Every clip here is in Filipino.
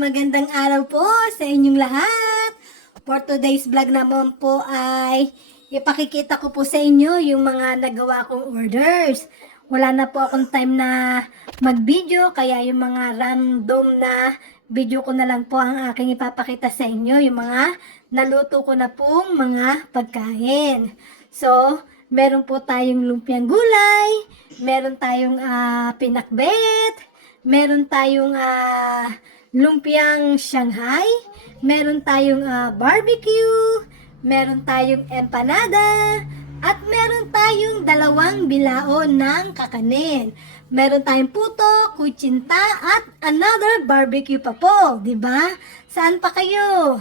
Magandang araw po sa inyong lahat. For today's vlog naman po ay ipakikita ko po sa inyo yung mga nagawa kong orders. Wala na po akong time na mag-video kaya yung mga random na video ko na lang po ang aking ipapakita sa inyo. Yung mga naluto ko na pong mga pagkain. So, meron po tayong lumpiang gulay, meron tayong ah, pinakbet, meron tayong ah, lumpiang Shanghai, meron tayong ah, barbecue, meron tayong empanada, at meron tayong dalawang bilaon ng kakanin. Meron tayong puto, kutsinta, at another barbecue pa po, di ba? Saan pa kayo?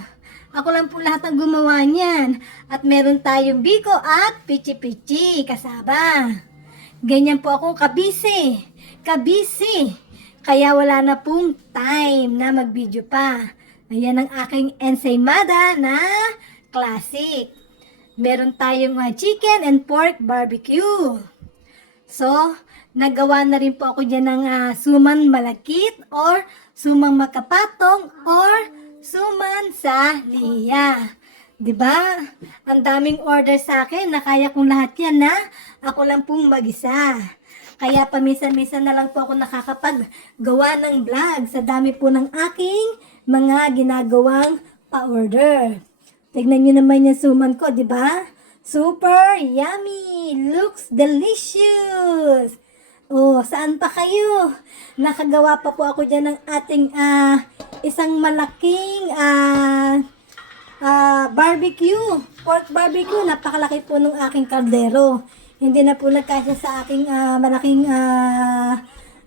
Ako lang po lahat ang gumawa niyan. At meron tayong biko at pichi-pichi kasaba. Ganyan po ako kabisi. Kabisi. Kaya wala na pong time na mag-video pa. Ayan ang aking ensaymada na classic. Meron tayong uh, chicken and pork barbecue. So, nagawa na rin po ako dyan ng ah, suman malakit or sumang makapatong or suman sa liya. 'Di ba? Ang daming order sa akin na kaya kong lahat yan na ako lang pong mag-isa. Kaya paminsan-minsan na lang po ako nakakapaggawa ng vlog sa dami po ng aking mga ginagawang pa-order. Tignan nyo naman yung suman ko, di ba? Super yummy! Looks delicious! Oh, saan pa kayo? Nakagawa pa po ako dyan ng ating ah, isang malaking ah, ah, barbecue. Pork barbecue. Napakalaki po ng aking kaldero. Hindi na po nagkasya sa aking ah, malaking ah,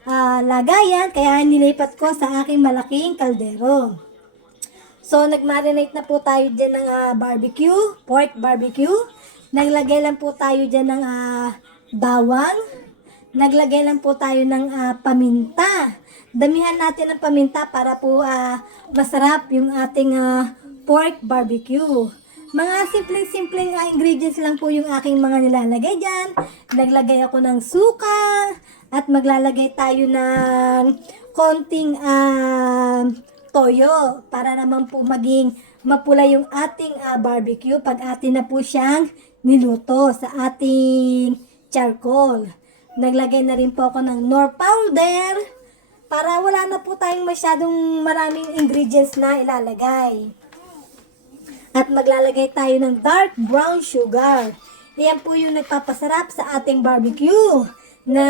ah, lagayan. Kaya nilipat ko sa aking malaking kaldero. So, nag-marinate na po tayo dyan ng ah, barbecue, pork barbecue. Naglagay lang po tayo dyan ng ah, bawang. Naglagay lang po tayo ng ah, paminta. Damihan natin ng paminta para po ah, masarap yung ating ah, pork barbecue. Mga simpleng-simpleng ingredients lang po yung aking mga nilalagay dyan. Naglagay ako ng suka at maglalagay tayo ng konting ah, toyo para naman po maging mapula yung ating ah, barbecue pag atin na po siyang niluto sa ating charcoal. Naglagay na rin po ako ng nor powder para wala na po tayong masyadong maraming ingredients na ilalagay. At maglalagay tayo ng dark brown sugar. Yan po yung nagpapasarap sa ating barbecue na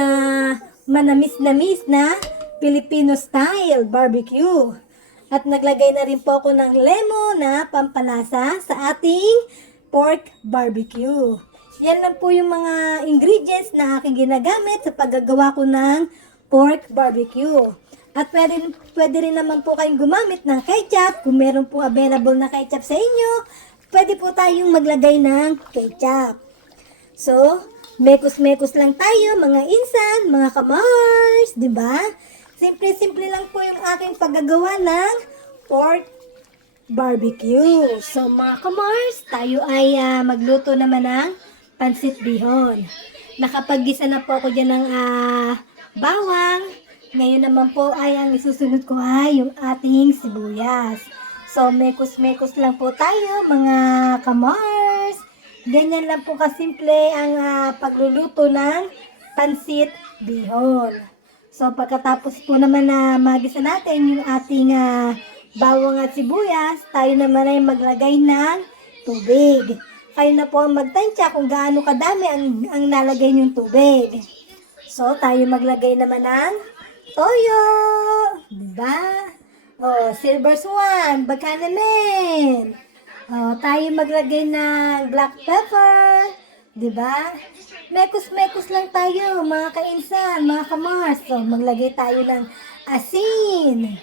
manamis-namis na Filipino style barbecue. At naglagay na rin po ako ng lemon na pampalasa sa ating pork barbecue. Yan lang po yung mga ingredients na aking ginagamit sa paggagawa ko ng pork barbecue. At pwede, pwede rin naman po kayong gumamit ng ketchup. Kung meron po available na ketchup sa inyo, pwede po tayong maglagay ng ketchup. So, mekos-mekos lang tayo, mga insan, mga kamars, di ba? Simple-simple lang po yung aking paggagawa ng pork barbecue. So, mga kamars, tayo ay ah, magluto naman ng pansit bihon. Nakapaggisa na po ako dyan ng ah, bawang. Ngayon naman po ay ang isusunod ko ay yung ating sibuyas. So, mekos-mekos lang po tayo, mga kamars. Ganyan lang po kasimple ang ah, pagluluto ng pansit bihon. So, pagkatapos po naman na magisa natin yung ating ah, bawang at sibuyas, tayo naman ay maglagay ng tubig. Kayo na po ang magtansya kung gaano kadami ang, ang nalagay niyong tubig. So, tayo maglagay naman ng toyo. Diba? O, silver swan, baka naman. O, tayo maglagay ng black pepper. Diba? Mekos-mekos lang tayo, mga kainsan, mga kamars. So, maglagay tayo ng asin.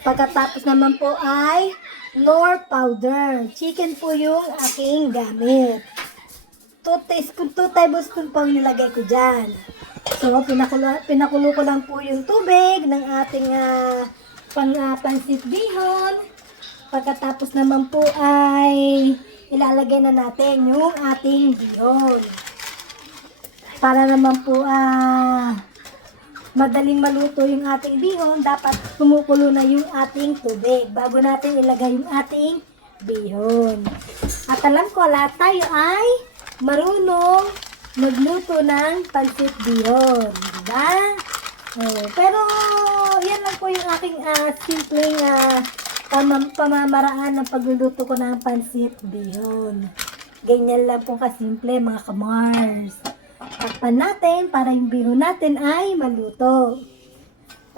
Pagkatapos naman po ay nor powder. Chicken po yung aking gamit. 2 teaspoon, 2 tablespoon po ang nilagay ko dyan. So, pinakulo, pinakulo ko lang po yung tubig ng ating ah, pang, ah, pansit bihon. Pagkatapos naman po ay ilalagay na natin yung ating bihon. Para naman po ah madaling maluto yung ating bihon, dapat kumukulo na yung ating tubig bago natin ilagay yung ating bihon. At alam ko, lahat tayo ay marunong magluto ng pansit bihon. Diba? Oh, pero, yan lang po yung aking ah, simpleng ah, pamam- pamamaraan ng pagluluto ko ng pansit bihon. Ganyan lang po kasimple mga kamars. Takpan natin para yung bihon natin ay maluto.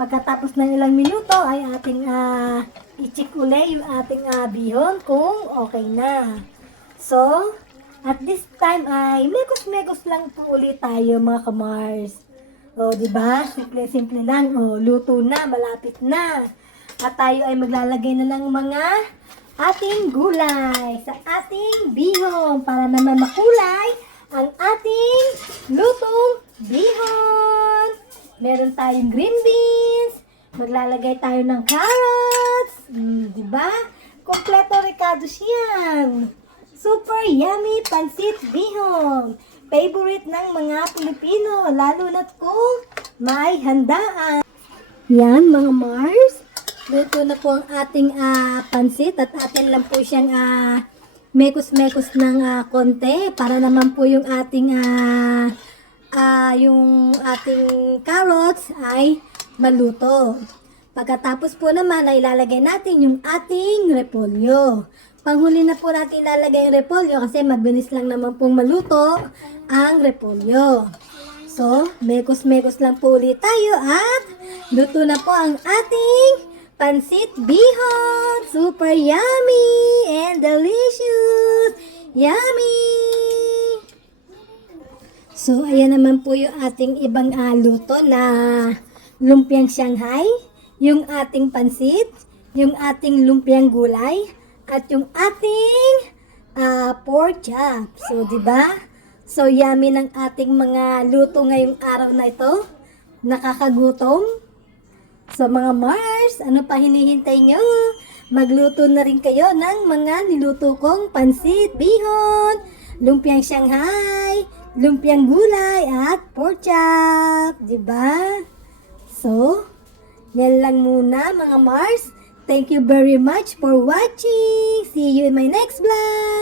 Pagkatapos ng ilang minuto ay ating uh, i-check uli yung ating ah, bihon kung okay na. So, at this time ay megos-megos lang po ulit tayo mga kamars. O, di ba? Simple-simple lang. O, luto na, malapit na. At tayo ay maglalagay na ng mga ating gulay sa ating bihon para naman makulay ang ating lutong bihon. Meron tayong green beans. Maglalagay tayo ng carrots. Mm, di ba? Kompleto ricados yan. Super yummy pansit bihon. Favorite ng mga Pilipino, lalo na't kung may handaan. Yan mga Mars. Luto na po ang ating ah, pansit at atin lang po siyang ah, mekos-mekos ng ah, konti para naman po yung ating ah, ah, yung ating carrots ay maluto. Pagkatapos po naman ay ilalagay natin yung ating repolyo. Panghuli na po natin ilalagay yung repolyo kasi mabilis lang naman pong maluto ang repolyo. So, mekos-mekos lang po ulit tayo at luto na po ang ating pansit bihon. Super yummy and delicious. Yummy! So, ayan naman po yung ating ibang ah, luto na lumpiang Shanghai, yung ating pansit, yung ating lumpiang gulay, at yung ating ah, pork chop. So, di ba? So, yummy ng ating mga luto ngayong araw na ito. Nakakagutom. So, mga Mars, ano pa hinihintay nyo? Magluto na rin kayo ng mga niluto kong pansit, bihon, lumpiang Shanghai, lumpiang gulay, at pork chop. Diba? So, yan lang muna mga Mars. Thank you very much for watching. See you in my next vlog.